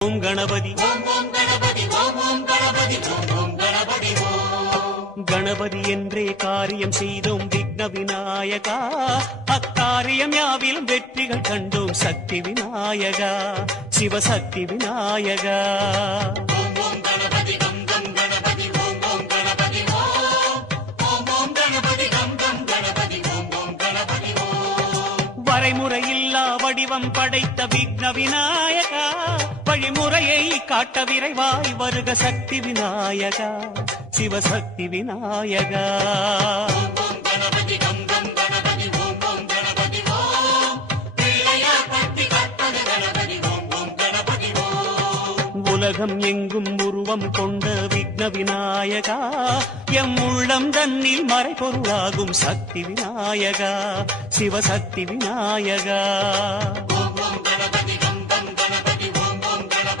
ஓம் கணபதி. கணபதி என்றே காரியம் செய்தோம் விக்ன விநாயகா அக்காரியம் யாவிலும் வெற்றிகள் கண்டோம் சக்தி விநாயகா சிவசக்தி விநாயகா. வரைமுறையில்லா வடிவம் படைத்த விக்ன விநாயகா வழிமுறையை காட்ட விரைவாய் வருக சக்தி விநாயகா சிவசக்தி விநாயகா. உலகம் எங்கும் உருவம் கொண்ட விக்ன விநாயகா எம் உள்ளம் தன்னில் மறைபொருளாகும் சக்தி விநாயகா சிவசக்தி விநாயகா.